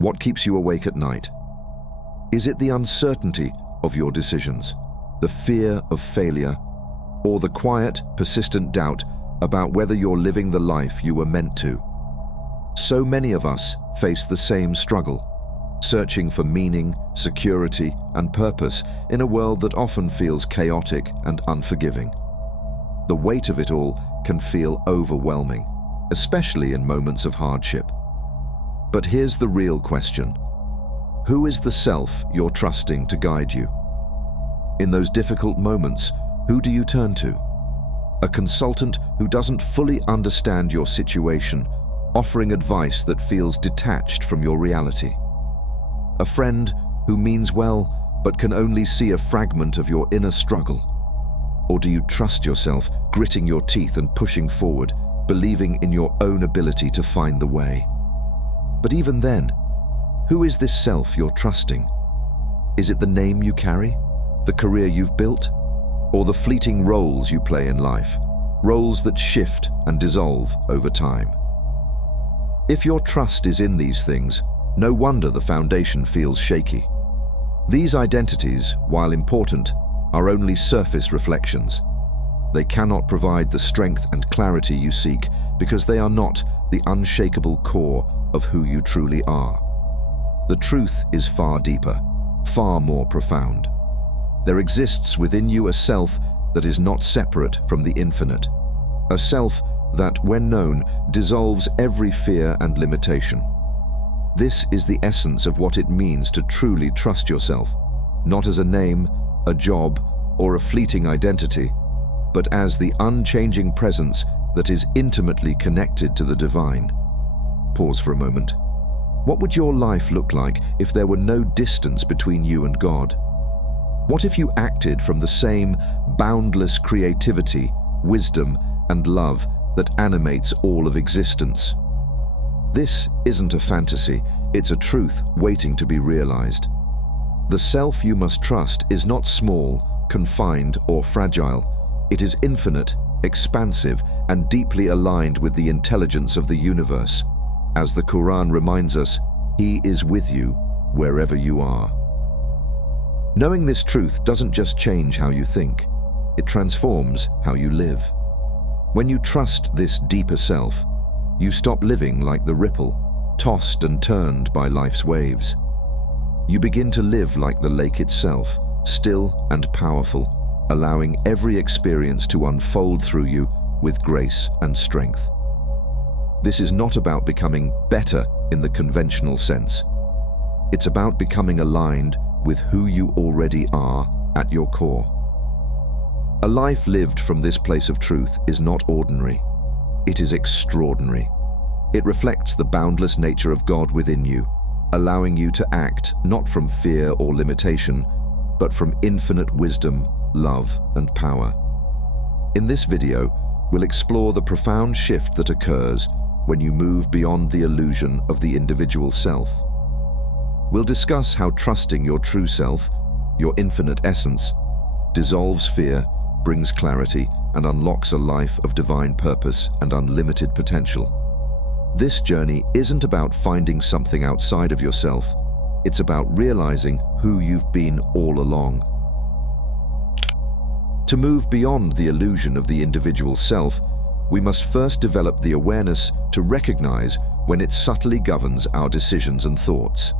What keeps you awake at night? Is it the uncertainty of your decisions, the fear of failure, or the quiet, persistent doubt about whether you're living the life you were meant to? So many of us face the same struggle, searching for meaning, security, and purpose in a world that often feels chaotic and unforgiving. The weight of it all can feel overwhelming, especially in moments of hardship. But here's the real question. Who is the self you're trusting to guide you? In those difficult moments, who do you turn to? A consultant who doesn't fully understand your situation, offering advice that feels detached from your reality? A friend who means well but can only see a fragment of your inner struggle? Or do you trust yourself, gritting your teeth and pushing forward, believing in your own ability to find the way? But even then, who is this self you're trusting? Is it the name you carry, the career you've built, or the fleeting roles you play in life, roles that shift and dissolve over time? If your trust is in these things, no wonder the foundation feels shaky. These identities, while important, are only surface reflections. They cannot provide the strength and clarity you seek because they are not the unshakable core of who you truly are. The truth is far deeper, far more profound. There exists within you a self that is not separate from the infinite, a self that, when known, dissolves every fear and limitation. This is the essence of what it means to truly trust yourself, not as a name, a job, or a fleeting identity, but as the unchanging presence that is intimately connected to the divine. Pause for a moment. What would your life look like if there were no distance between you and God? What if you acted from the same boundless creativity, wisdom, and love that animates all of existence? This isn't a fantasy, it's a truth waiting to be realized. The self you must trust is not small, confined, or fragile. It is infinite, expansive, and deeply aligned with the intelligence of the universe. As the Quran reminds us, He is with you wherever you are. Knowing this truth doesn't just change how you think, it transforms how you live. When you trust this deeper self, you stop living like the ripple, tossed and turned by life's waves. You begin to live like the lake itself, still and powerful, allowing every experience to unfold through you with grace and strength. This is not about becoming better in the conventional sense. It's about becoming aligned with who you already are at your core. A life lived from this place of truth is not ordinary. It is extraordinary. It reflects the boundless nature of God within you, allowing you to act not from fear or limitation, but from infinite wisdom, love, and power. In this video, we'll explore the profound shift that occurs when you move beyond the illusion of the individual self. We'll discuss how trusting your true self, your infinite essence, dissolves fear, brings clarity, and unlocks a life of divine purpose and unlimited potential. This journey isn't about finding something outside of yourself. It's about realizing who you've been all along. To move beyond the illusion of the individual self, we must first develop the awareness to recognize when it subtly governs our decisions and thoughts.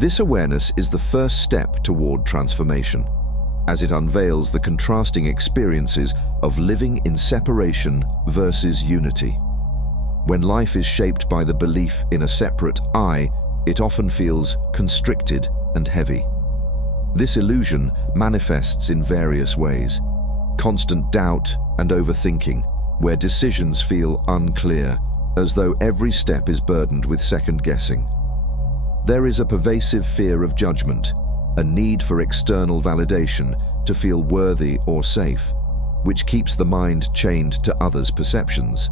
This awareness is the first step toward transformation, as it unveils the contrasting experiences of living in separation versus unity. When life is shaped by the belief in a separate I, it often feels constricted and heavy. This illusion manifests in various ways: constant doubt and overthinking, where decisions feel unclear, as though every step is burdened with second-guessing. There is a pervasive fear of judgment, a need for external validation to feel worthy or safe, which keeps the mind chained to others' perceptions.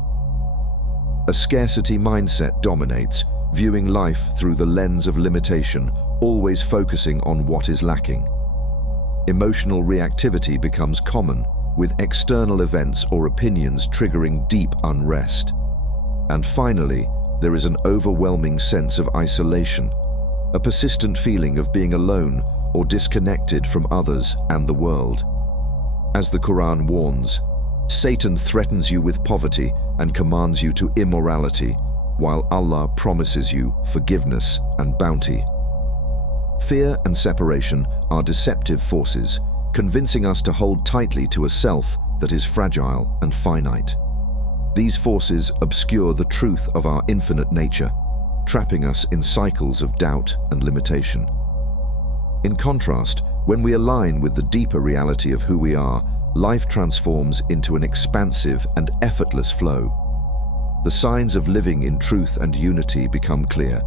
A scarcity mindset dominates, viewing life through the lens of limitation, always focusing on what is lacking. Emotional reactivity becomes common, with external events or opinions triggering deep unrest. And finally, there is an overwhelming sense of isolation, a persistent feeling of being alone or disconnected from others and the world. As the Quran warns, Satan threatens you with poverty and commands you to immorality, while Allah promises you forgiveness and bounty. Fear and separation are deceptive forces, convincing us to hold tightly to a self that is fragile and finite. These forces obscure the truth of our infinite nature, trapping us in cycles of doubt and limitation. In contrast, when we align with the deeper reality of who we are, life transforms into an expansive and effortless flow. The signs of living in truth and unity become clear.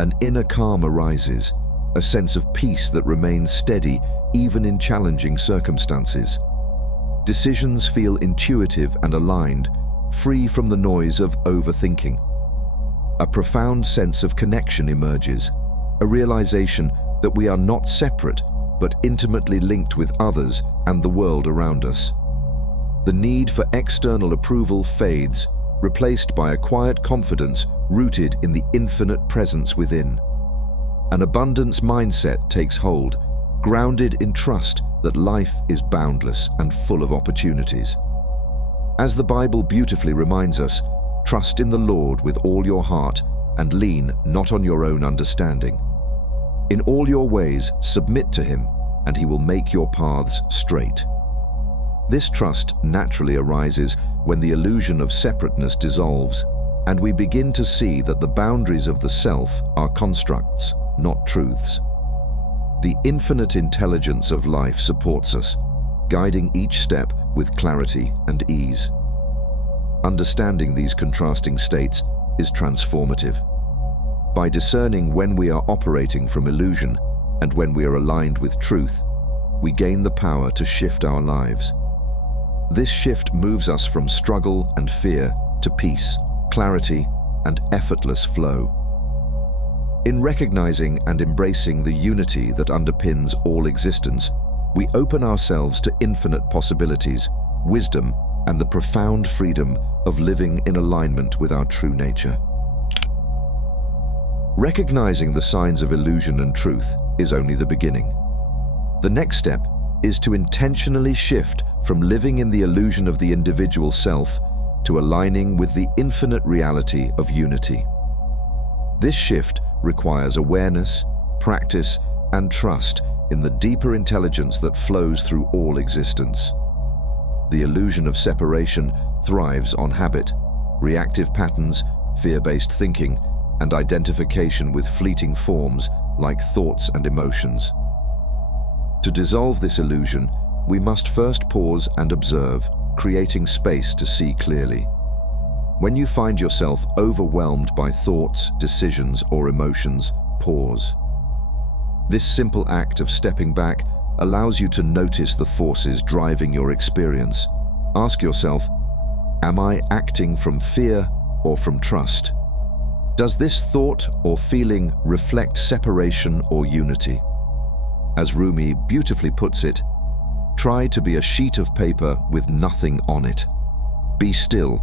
An inner calm arises, a sense of peace that remains steady even in challenging circumstances. Decisions feel intuitive and aligned, free from the noise of overthinking. A profound sense of connection emerges, a realization that we are not separate but intimately linked with others and the world around us. The need for external approval fades, replaced by a quiet confidence rooted in the infinite presence within. An abundance mindset takes hold, grounded in trust that life is boundless and full of opportunities. As the Bible beautifully reminds us, trust in the Lord with all your heart and lean not on your own understanding. In all your ways, submit to Him, and He will make your paths straight. This trust naturally arises when the illusion of separateness dissolves, and we begin to see that the boundaries of the self are constructs, not truths. The infinite intelligence of life supports us, guiding each step with clarity and ease. Understanding these contrasting states is transformative. By discerning when we are operating from illusion and when we are aligned with truth, we gain the power to shift our lives. This shift moves us from struggle and fear to peace, clarity, and effortless flow. In recognizing and embracing the unity that underpins all existence, we open ourselves to infinite possibilities, wisdom, and the profound freedom of living in alignment with our true nature. Recognizing the signs of illusion and truth is only the beginning. The next step is to intentionally shift from living in the illusion of the individual self to aligning with the infinite reality of unity. This shift requires awareness, practice, and trust in the deeper intelligence that flows through all existence. The illusion of separation thrives on habit, reactive patterns, fear-based thinking, and identification with fleeting forms like thoughts and emotions. To dissolve this illusion, we must first pause and observe, creating space to see clearly. When you find yourself overwhelmed by thoughts, decisions, or emotions, pause. This simple act of stepping back allows you to notice the forces driving your experience. Ask yourself, am I acting from fear or from trust? Does this thought or feeling reflect separation or unity? As Rumi beautifully puts it, try to be a sheet of paper with nothing on it. Be still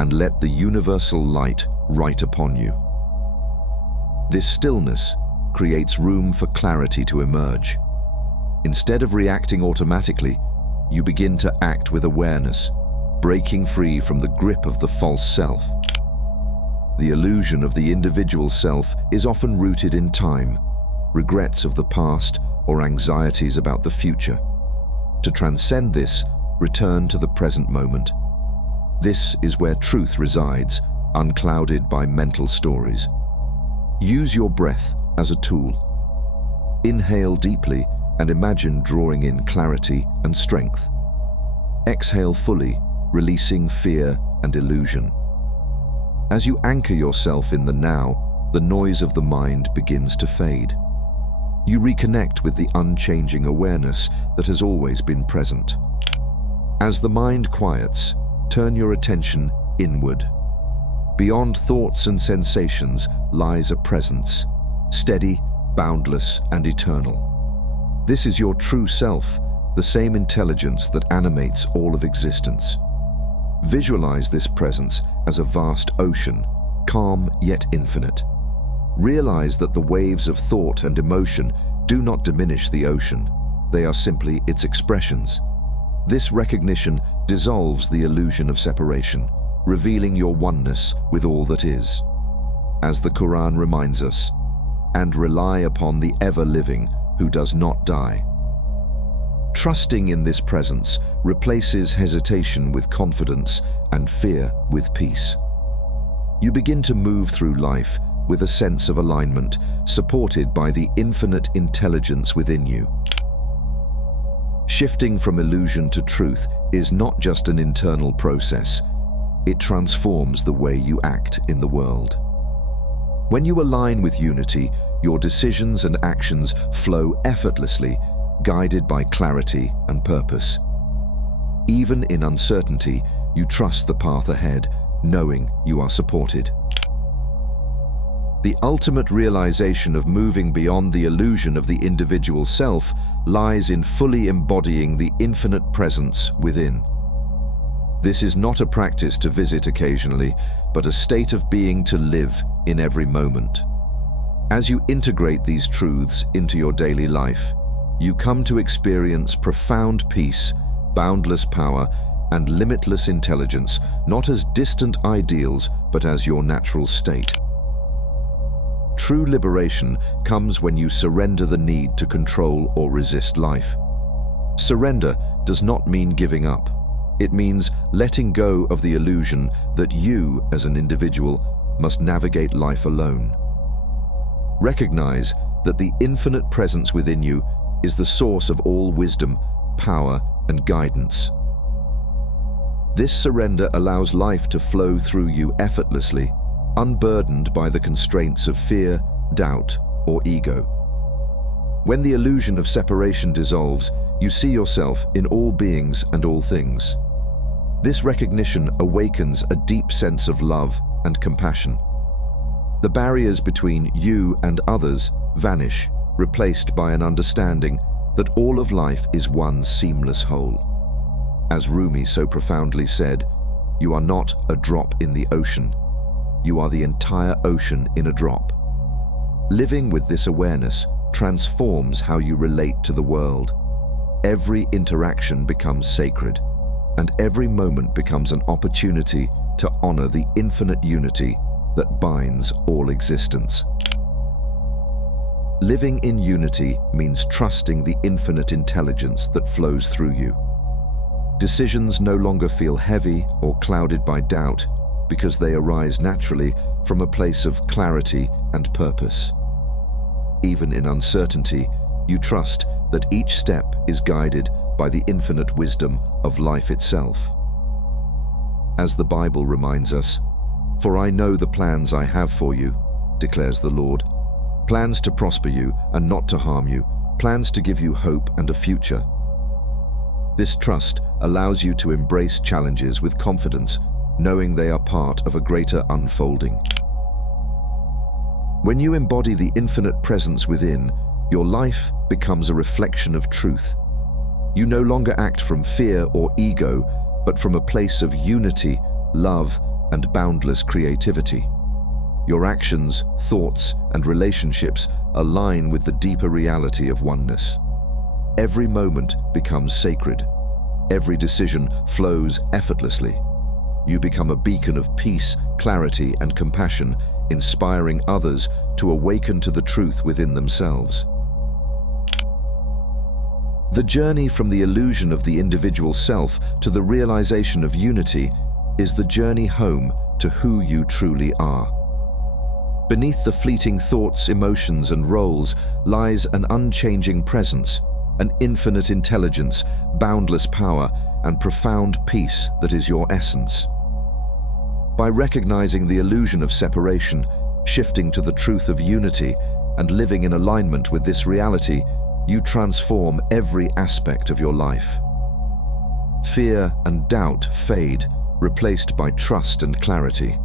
and let the universal light write upon you. This stillness creates room for clarity to emerge. Instead of reacting automatically, you begin to act with awareness, breaking free from the grip of the false self. The illusion of the individual self is often rooted in time, regrets of the past, or anxieties about the future. To transcend this, return to the present moment. This is where truth resides, unclouded by mental stories. Use your breath as a tool. Inhale deeply and imagine drawing in clarity and strength. Exhale fully, releasing fear and illusion. As you anchor yourself in the now, the noise of the mind begins to fade. You reconnect with the unchanging awareness that has always been present. As the mind quiets, turn your attention inward. Beyond thoughts and sensations lies a presence, steady, boundless, and eternal. This is your true self, the same intelligence that animates all of existence. Visualize this presence as a vast ocean, calm yet infinite. Realize that the waves of thought and emotion do not diminish the ocean. They are simply its expressions. This recognition dissolves the illusion of separation, revealing your oneness with all that is. As the Quran reminds us, and rely upon the ever-living who does not die. Trusting in this presence replaces hesitation with confidence and fear with peace. You begin to move through life with a sense of alignment, supported by the infinite intelligence within you. Shifting from illusion to truth is not just an internal process. It transforms the way you act in the world. When you align with unity, your decisions and actions flow effortlessly, guided by clarity and purpose. Even in uncertainty, you trust the path ahead, knowing you are supported. The ultimate realization of moving beyond the illusion of the individual self lies in fully embodying the infinite presence within. This is not a practice to visit occasionally, but a state of being to live in every moment. As you integrate these truths into your daily life, you come to experience profound peace, boundless power, and limitless intelligence, not as distant ideals, but as your natural state. True liberation comes when you surrender the need to control or resist life. Surrender does not mean giving up. It means letting go of the illusion that you, as an individual, must navigate life alone. Recognize that the infinite presence within you is the source of all wisdom, power, and guidance. This surrender allows life to flow through you effortlessly, unburdened by the constraints of fear, doubt, or ego. When the illusion of separation dissolves, you see yourself in all beings and all things. This recognition awakens a deep sense of love and compassion. The barriers between you and others vanish, replaced by an understanding that all of life is one seamless whole. As Rumi so profoundly said, "You are not a drop in the ocean. You are the entire ocean in a drop." Living with this awareness transforms how you relate to the world. Every interaction becomes sacred, and every moment becomes an opportunity to honor the infinite unity that binds all existence. Living in unity means trusting the infinite intelligence that flows through you. Decisions no longer feel heavy or clouded by doubt because they arise naturally from a place of clarity and purpose. Even in uncertainty, you trust that each step is guided by the infinite wisdom of life itself. As the Bible reminds us, "For I know the plans I have for you," declares the Lord, "plans to prosper you and not to harm you, plans to give you hope and a future." This trust allows you to embrace challenges with confidence, knowing they are part of a greater unfolding. When you embody the infinite presence within, your life becomes a reflection of truth. You no longer act from fear or ego, but from a place of unity, love, and boundless creativity. Your actions, thoughts, and relationships align with the deeper reality of oneness. Every moment becomes sacred. Every decision flows effortlessly. You become a beacon of peace, clarity, and compassion, inspiring others to awaken to the truth within themselves. The journey from the illusion of the individual self to the realization of unity is the journey home to who you truly are. Beneath the fleeting thoughts, emotions, and roles lies an unchanging presence, an infinite intelligence, boundless power, and profound peace that is your essence. By recognizing the illusion of separation, shifting to the truth of unity, and living in alignment with this reality, you transform every aspect of your life. Fear and doubt fade, replaced by trust and clarity.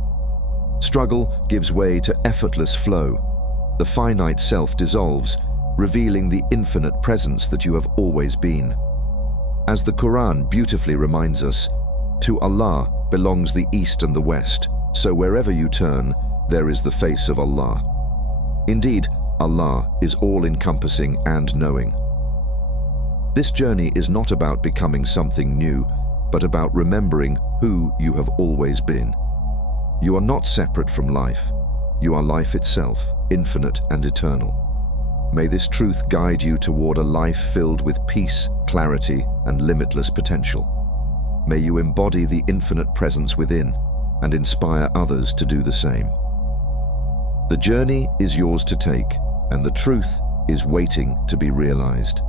Struggle gives way to effortless flow. The finite self dissolves, revealing the infinite presence that you have always been. As the Quran beautifully reminds us, "To Allah belongs the East and the West, so wherever you turn, there is the face of Allah. Indeed, Allah is all-encompassing and knowing. This journey is not about becoming something new, but about remembering who you have always been. You are not separate from life. You are life itself, infinite and eternal. May this truth guide you toward a life filled with peace, clarity, and limitless potential. May you embody the infinite presence within and inspire others to do the same. The journey is yours to take, and the truth is waiting to be realized.